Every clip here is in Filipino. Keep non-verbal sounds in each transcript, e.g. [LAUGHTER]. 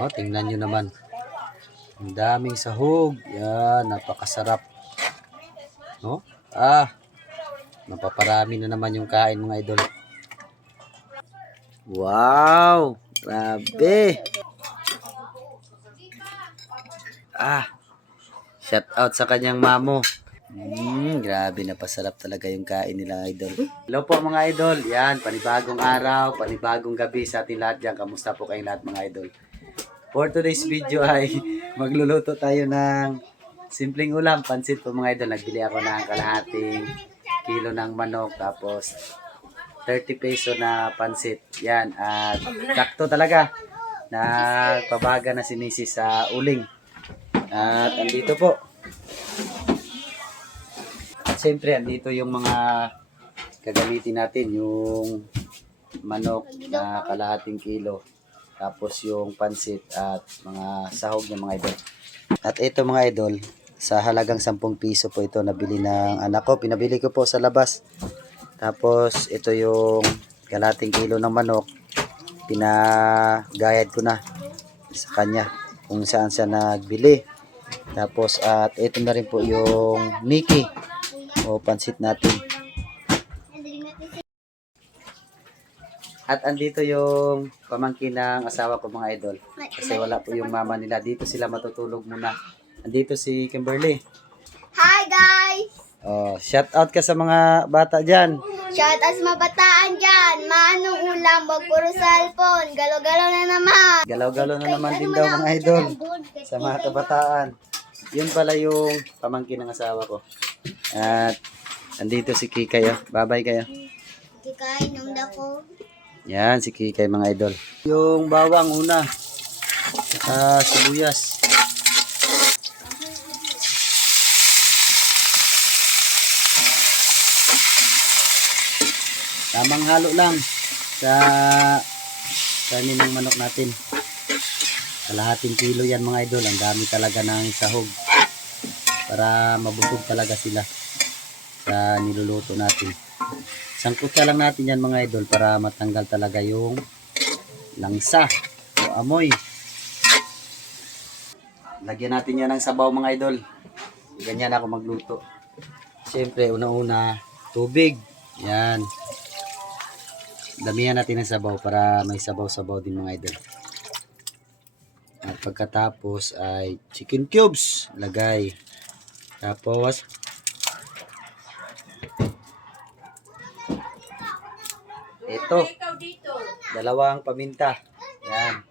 Oh, tingnan nyo naman. Ang daming sahog. Yan, napakasarap. No? Ah, napaparami na naman yung kain mga idol. Wow! Grabe! Ah, shout out sa kanyang mamo. Mm, grabe napasarap talaga yung kain nila idol. Hello po mga idol. Yan, panibagong araw, panibagong gabi sa ating lahat dyan. Kamusta po kayong lahat mga idol? For today's video ay magluluto tayo ng simpleng ulam, pansit po mga idol. Nagbili ako ng kalahating kilo ng manok tapos 30 peso na pansit. Yan, at sakto talaga. Nagpabaga na si Mrs. sa uling. At andito po. At siyempre, andito yung mga gagamitin natin. Yung manok na kalahating kilo. Tapos yung pansit at mga sahog ng mga idol. At ito mga idol, sa halagang 10 piso po ito nabili ng anak ko. Pinabili ko po sa labas. Tapos ito yung kalahating kilo ng manok. Pinagayad ko na sa kanya kung saan siya nagbili. Tapos at ito na rin po yung Mickey o pansit natin. At andito yung pamangkin ng asawa ko mga idol. Kasi wala po yung mama nila. Dito sila matutulog muna. Andito si Kimberly. Hi guys! Oh, shout out ka sa mga bata diyan. Shout out sa mga bataan dyan. Maanong ulam, wag puro cellphone. Galo-galo na naman. Galaw-galaw na naman din daw mga idol sa mga kabataan. Yun pala yung pamangkin ng asawa ko. At andito si Kikay. Oh. Bye-bye kayo. Kikain ng dako. Yan, si Kikay mga idol. Yung bawang una. Saka sibuyas. Tamang halo lang sa kanin ng manok natin. Kalahating kilo yan mga idol. Ang dami talaga ng sahog. Para mabusog talaga sila sa niluluto natin. Sangkutsa lang natin yan mga idol para matanggal talaga yung langsa o amoy. Lagyan natin yan ng sabaw mga idol. Ganyan ako magluto. Siyempre, una-una, tubig. Yan. Damihan natin ng sabaw para may sabaw-sabaw din mga idol. At pagkatapos ay chicken cubes. Lagay. Tapos, ito. Dalawang paminta. Yan.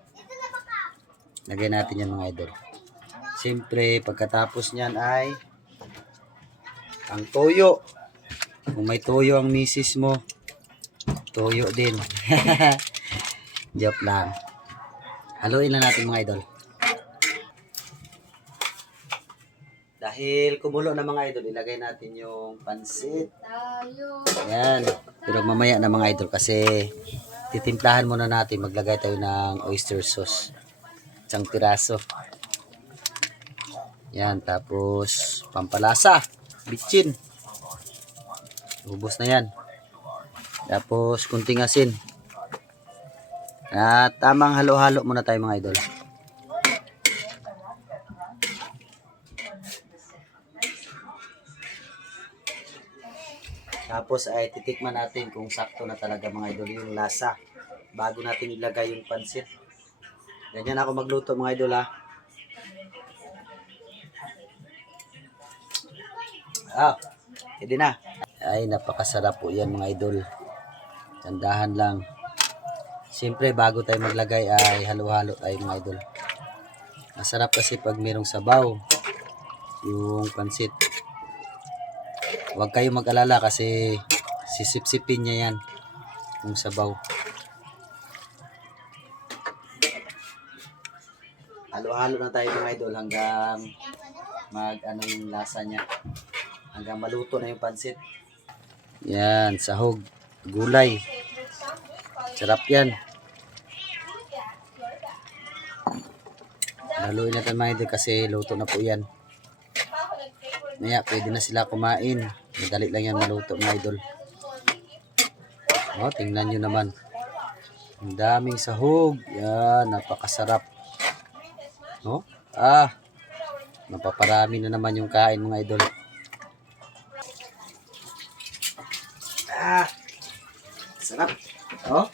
Lagay natin yan mga idol. Siyempre, pagkatapos niyan ay ang toyo. Kung may toyo ang misis mo, toyo din. [LAUGHS] Joke lang. Haluin na natin mga idol. Dahil kumulo na mga idol, ilagay natin yung pansit. Ayan. Pero mamaya na mga idol kasi titimplahan muna natin. Maglagay tayo ng oyster sauce. Isang piraso. Yan. Tapos pampalasa. Bitchin. Ubus na yan. Tapos kunting asin. At tamang halo-halo muna tayo mga idol. Tapos ay titikman natin kung sakto na talaga mga idol yung lasa bago natin ilagay yung pansit. Ganyan ako magluto mga idol ha. Ah, hindi na. Ay, napakasarap po yan mga idol. Tandahan lang. Siyempre, bago tayo maglagay ay halo-halo tayo mga idol. Masarap kasi pag merong sabaw. Yung pansit. Huwag kayo mag-alala kasi sisip-sipin niya yan. Yung sabaw. Halo-halo na tayo mga idol hanggang mag ano yung lasa niya. Hanggang maluto na yung pansit. Yan, sahog, gulay. Sarap yan. Laluin natin mga idol kasi luto na po yan. Maya, pwede na sila kumain. Madali lang yan maluto mga idol. O, tingnan nyo naman. Ang daming sahog. Yan, napakasarap. No? Ah, napaparami na naman yung kain mga idol. Ah, sarap. Oh.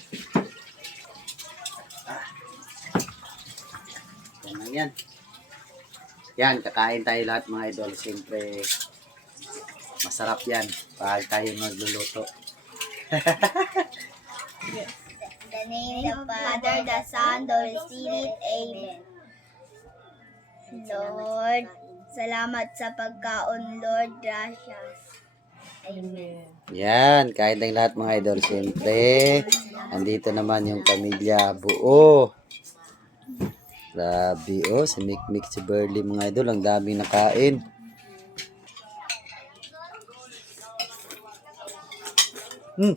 Ah. Yan lang yan. Yan, kakain tayo lahat mga idol. Siyempre, masarap yan pag tayo magluluto. The name of the Father, the Son, the Holy Spirit. Amen. Lord, salamat sa pagkaon, Lord. Gracias. Amen. Yan, kain tayong lahat mga idol. Siyempre, andito naman yung pamilya buo. Grabe oh, si Mikmik, si Burley mga idol. Ang daming nakain. Hmm.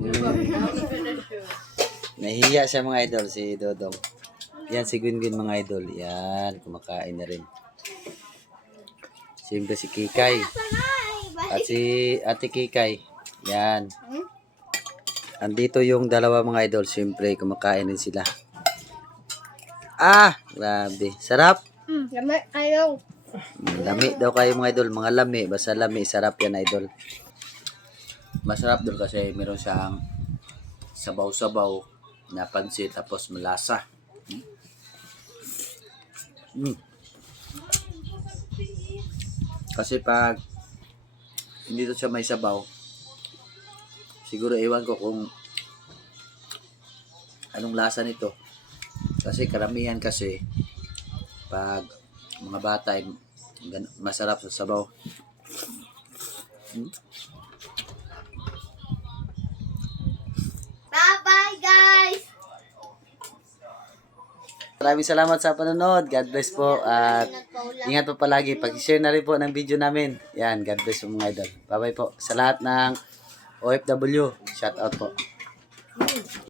Mm. Nahiya siya mga idol, si Dodong. Yan, si Gwingwin mga idol. Yan, kumakain na rin. Siyempre si Kikay. At si Ate Kikay. Yan. Andito yung dalawa mga idol. Siyempre, kumakain din sila. Ah! Grabe. Sarap. Hmm, lamay, ayaw. Lami daw kayo mga idol. Mga lami. Basta lami. Sarap yan idol. Masarap doon kasi meron siyang sabaw-sabaw na pansit tapos malasa. Mm. Kasi pag hindi to siya may sabaw, siguro iwan ko kung anong lasa nito. Kasi karamihan kasi pag mga bata masarap sa sabaw. Hmm? Bye-bye, guys! Maraming salamat sa panonood. God bless po. At ingat po palagi. Pag-share na rin po ng video namin. Yan, God bless po mga idol. Bye-bye po. Sa lahat ng OFW, shout out po.